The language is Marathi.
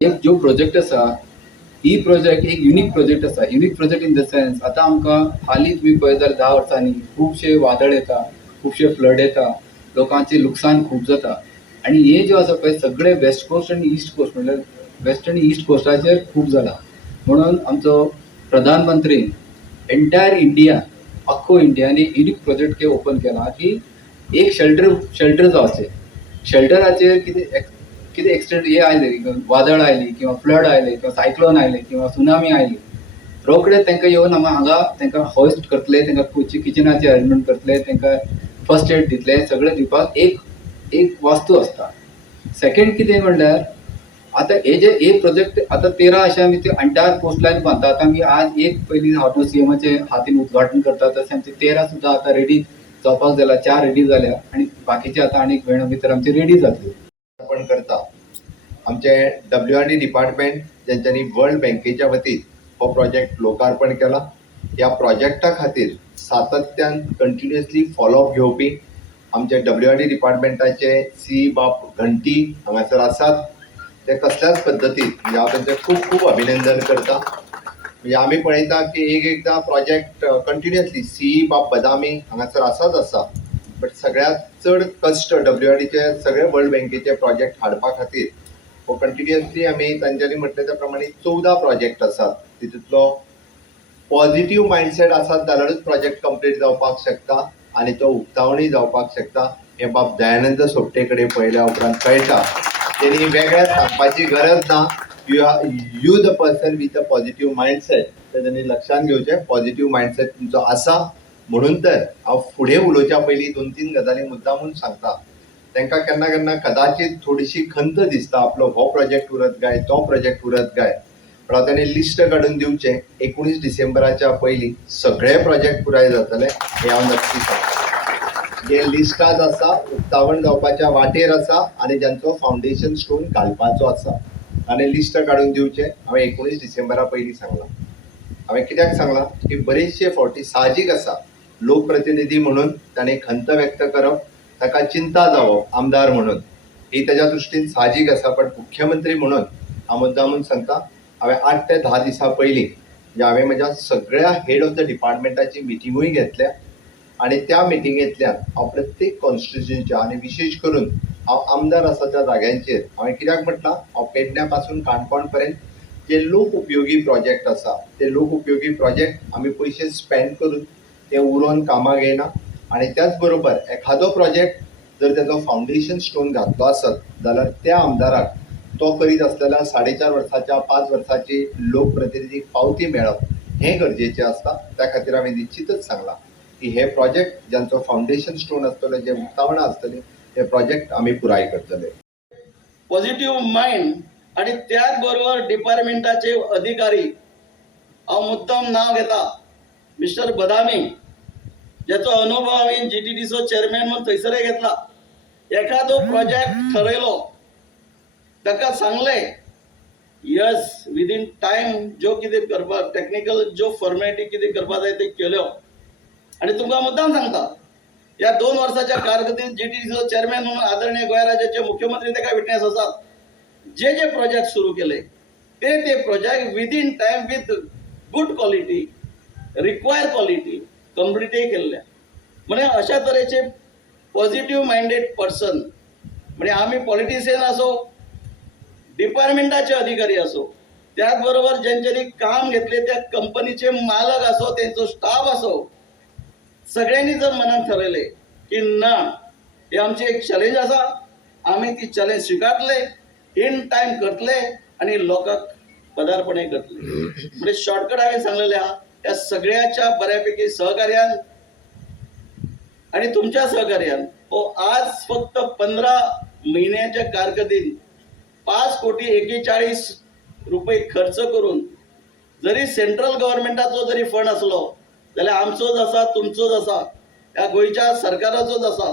एक जो प्रोजेक्ट आसा ही प्रोजेक्ट एक युनिक प्रोजेक्ट आसा. Unique project in the sense आता आमकां हालीं तुम्ही पळयत जाल्यार 10 वर्सांनी खूबशे वादळ येता, खूबशे फ्लड येता, लोकांचे लुकसाण खूब जाता आणि हे जे आसा पळय सगळे वेस्ट कोस्ट आनी ईस्ट कोस्ट म्हणल्यार वेस्ट आनी ईस्ट कोस्टाचेर खूब जाला. म्हणून आमचो प्रधानमंत्री एंटायर इंडिया अख्खो इंडियानी युनिक प्रोजेक्ट ओपन केला की एक शेल्टर जावचें. शेल्टराचेर कितें एक्सिडेंट हे आयले वादळ आयली किंवा फ्लड आयले किंवा सायक्लोन आयले किंवा सुनामी आयली रोखडे तांकां येवन हांगा तांकां होस्ट करतले, तांकां किचनाचे अरेंजमेंट करतले, तांकां फर्स्ट एड दितले, सगळें दिवपाक एक वास्तू आसता. सेकंड कितें म्हणल्यार आतां हे प्रोजेक्ट आतां 13 अशें आमी ते एंटायर कोस्ट लायन बांदता. आतां आमी आज एक पयलीं हांव सीएमाचे हातीन उद्घाटन करता तशें आमचे 13 सुद्दां आतां रेडी जावपाक जाला. 4 रेडी जाल्या आणि बाकीचे आतां आनीक वेळा भितर आमचे रेडी जातले. आपण करता आमचे WRD डिपार्टमेंट ज्यांच्यानी वर्ल्ड बँकेच्या वतीन हो प्रोजेक्ट लोकार्पण केला. ह्या प्रोजेक्टा खातीर सातत्यान कंटिन्युअसली फॉलोअप घेवपी आमचे WRD डिपार्टमेंटाचे सी बाब घंटी हांगासर आसात. ते कसल्याच पद्दतीन म्हणजे हांव तांचें खूब खूब अभिनंदन करता. म्हणजे आमी पळयता की एकदां प्रोजेक्ट कंटिन्युअसली सी बाब बदामी हांगासर आसाच आसा. बट सगळ्यात चड कश्ट WRDचे सगळे वर्ल्ड बँकेचे प्रोजेक्ट हाडपा खातीर हो कंटिन्युअसली आमी तांच्यांनी म्हटले त्या प्रमाणे 14 प्रोजेक्ट आसात. तितूंतलो पॉझिटिव्ह मायंडसेट आसात जाल्यारूच प्रोजेक्ट कंप्लीट जावपाक शकता आनी तो उक्तावणूय जावपाक शकता. हे बाब दयानंद सोपटे कडेन पळयल्या उपरांत कळटा. तेणी वेगळ्या सांगपाची गरज ना. You the person with a positive mindset. ते तेणी लक्षात घेवचें. पॉझिटिव्ह मायंडसेट तुमचो आसा म्हणून तर हांव फुडें उलोवच्या पयलीं 2-3 गजाली मुद्दामून सांगता. तांकां केन्ना केन्ना कदाचित थोडीशी खंत दिसता आपलो हो प्रोजेक्ट उरत काय तो प्रोजेक्ट उरत काय. पण हांव तांणी लिस्ट काडून दिवचें. 19 डिसेंबराच्या पयलीं सगळे प्रोजेक्ट पुराय जातले हें हांव नक्की सांगता. जे लिस्टांत आसा उक्तावण जावपाच्या वाटेर आसा आनी ज्यांचो फावंडेशन स्टोन घालपाचो आसा आनी लिस्ट काडून दिवचें. हांवें 19 डिसेंबरा पयलीं सांगलां. हांवें कित्याक सांगलां की बरेचशे फावटी साहजीक आसा लोकप्रतिनिधी म्हणून ताणें खंत व्यक्त करप, ताका चिंता जावप आमदार म्हणून ही ताच्या दृश्टीन साहजीक आसा. पण मुख्यमंत्री म्हणून हांव मुद्दामून सांगता. हांवें 8 ते 10 दिसां पयलीं म्हणजे हांवें म्हज्या सगळ्या हेड ऑफ द डिपार्टमेंटाची मिटिंगूय घेतल्या आनी त्या मिटिंगेंतल्यान हांव प्रत्येक कॉन्स्टिट्युन्सीच्या आनी विशेश करून हांव आमदार आसा त्या जाग्यांचेर हांवें कित्याक म्हटलां हांव पेडण्या पासून काणकोण पर्यंत जे लोक उपयोगी प्रोजेक्ट आसा ते लोक उपयोगी प्रोजेक्ट आमी पयशे स्पेंड करून ते उलोवन कामाक येना. आनी त्याच बरोबर एखादो प्रोजेक्ट जर तेजो फावंडेशन स्टोन घातलो आसत जाल्यार त्या आमदाराक तो करीत आसलेल्या 4.5 वर्साच्या 5 वर्साची लोकप्रतिनिधी पावती मेळप हें गरजेचें आसता. त्या खातीर हांवें निश्चितच सांगलां की हे प्रोजेक्ट ज्यांचो फावंडेशन स्टोन आसतले जे उक्तावणां आसतलीं ते प्रोजेक्ट आमी पुराय करतले. पॉझिटिव्ह माइंड आणि त्याच बरोबर डिपार्टमेंटाचे अधिकारी हांव मुद्दाम नाव घेता मिस्टर बदामी ज्याचो अनुभव हांवें GTDचो चेअरमॅन म्हणून थंयसर घेतला. एखादो प्रोजेक्ट ठरयलो ताका सांगलें यस विदीन टायम ज्यो कितें करपाक टेक्निकल ज्यो फॉर्मॅलिटी कितें करपाक जाय त्यो केल्यो. आणि तुमकां मुद्दाम सांगता या 2 वर्साच्या कारकिर्दीत GTDचो चेअरमॅन म्हणून आदरणीय गोंय राज्याचे मुख्यमंत्री ताका विटनेस आसात. जे प्रोजेक्ट सुरू केले ते project within time with good quality require quality कंप्लीटय केल्ल्या. म्हणजे अशा तरेचे पॉझिटिव्ह माइंडेड पर्सन म्हणजे आम्ही पॉलिटिशियन असो डिपार्टमेंटाचे अधिकारी असो त्याचबरोबर ज्यांच्यानी काम घेतले त्या कंपनीचे मालक असो त्यांचा स्टाफ असो सगळ्यांनी जर मनात ठरवले की ना हे आमचे एक चॅलेंज असा आम्ही ती चॅलेंज स्वीकारले इन टाइम करतले आणि लोकांक पदार्पणय करतले. म्हणजे शॉर्टकट हांवें सांगलेले आहा त्या सगळ्याच्या बऱ्यापैकी सहकार्यान आणि तुमच्या सहकार्यान हो आज फक्त 15 महिन्याच्या कारकिर्दीत 5,41,40 रुपये खर्च करून जरी सेंट्रल गव्हर्नमेंटाचो जरी फंड असलो जाल्यार आमचोच आसा तुमचोच आसा या गोंयच्या सरकाराचोच आसा